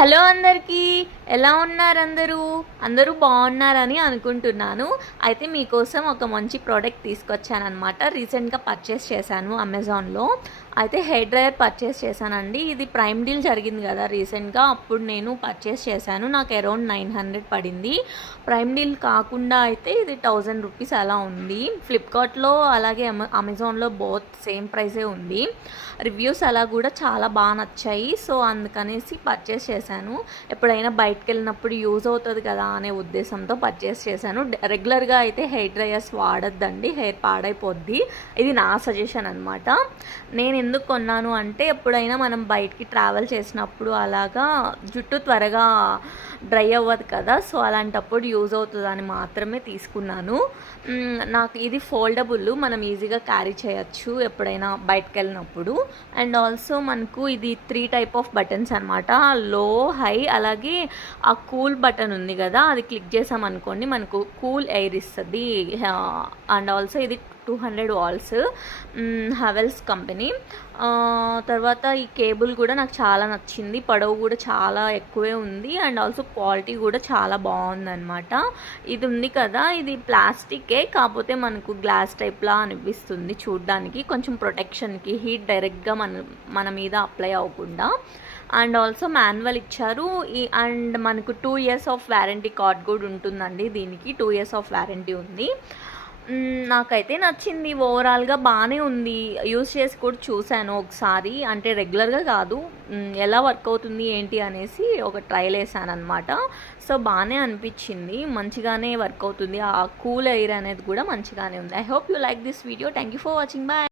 Hello అందరికీ, ఎలా ఉన్నారు అందరూ బాగున్నారని అనుకుంటున్నాను. అయితే మీకోసం ఒక మంచి ప్రోడక్ట్ తీసుకొచ్చానమాట. రీసెంట్గా పర్చేస్ చేశాను అమెజాన్లో. అయితే హెయిర్ డ్రయర్ పర్చేస్ చేశానండి. ఇది ప్రైమ్ డీల్ జరిగింది కదా రీసెంట్గా, అప్పుడు నేను పర్చేస్ చేశాను. నాకు అరౌండ్ 900 పడింది. ప్రైమ్ డీల్ కాకుండా అయితే ఇది 1000 రూపీస్ అలా ఉంది. ఫ్లిప్కార్ట్లో అలాగే అమెజాన్లో బోత్ సేమ్ ప్రైజే ఉంది. రివ్యూస్ అలా కూడా చాలా బాగా నచ్చాయి. సో అందుకనేసి పర్చేస్ చేశాను. ఎప్పుడైనా బయటకు వెళ్ళినప్పుడు యూజ్ అవుతుంది కదా అనే ఉద్దేశంతో పర్చేస్ చేశాను. రెగ్యులర్గా అయితే హెయిర్ డ్రయర్స్ వాడొద్దండి, హెయిర్ పాడైపోద్ది. ఇది నా సజెషన్ అనమాట. నేను ఎందుకు కొన్నాను అంటే, ఎప్పుడైనా మనం బయటికి ట్రావెల్ చేసినప్పుడు అలాగా జుట్టు త్వరగా డ్రై అవ్వదు కదా, సో అలాంటప్పుడు యూజ్ అవుతుందని మాత్రమే తీసుకున్నాను. నాకు ఇది ఫోల్డబుల్, మనం ఈజీగా క్యారీ చేయొచ్చు ఎప్పుడైనా బయటకు వెళ్ళినప్పుడు. అండ్ ఆల్సో మనకు ఇది 3 టైప్ ఆఫ్ బటన్స్ అనమాట. లో, హై, అలాగే ఆ కూల్ బటన్ ఉంది కదా, అది క్లిక్ చేసామనుకోండి మనకు కూల్ ఎయిర్ ఇస్తుంది. అండ్ ఆల్సో ఇది 200 వాల్స్, హెవెల్స్ కంపెనీ. తర్వాత ఈ కేబుల్ కూడా నాకు చాలా నచ్చింది. పొడవు కూడా చాలా ఎక్కువే ఉంది. అండ్ ఆల్సో క్వాలిటీ కూడా చాలా బాగుందన్నమాట. ఇది ఉంది కదా, ఇది ప్లాస్టికే, కాకపోతే మనకు గ్లాస్ టైప్లా అనిపిస్తుంది చూడ్డానికి. కొంచెం ప్రొటెక్షన్కి, హీట్ డైరెక్ట్గా మన మీద అప్లై అవ్వకుండా. అండ్ ఆల్సో మాన్యువల్ ఇచ్చారు. అండ్ మనకు 2 years ఆఫ్ వారంటీ కార్డ్ కూడా ఉంటుందండి. దీనికి 2 years ఆఫ్ వారంటీ ఉంది. నాకైతే నచ్చింది. ఓవరాల్గా బాగానే ఉంది. యూజ్ చేసి కూడా చూశాను ఒకసారి, అంటే రెగ్యులర్గా కాదు, ఎలా వర్క్ అవుతుంది ఏంటి అనేసి ఒక ట్రైల్ వేసాను అనమాట. సో బాగానే అనిపించింది, మంచిగానే వర్క్ అవుతుంది. ఆ కూల్ ఎయిర్ అనేది కూడా మంచిగానే ఉంది. I hope you like this video. Thank you for watching. Bye.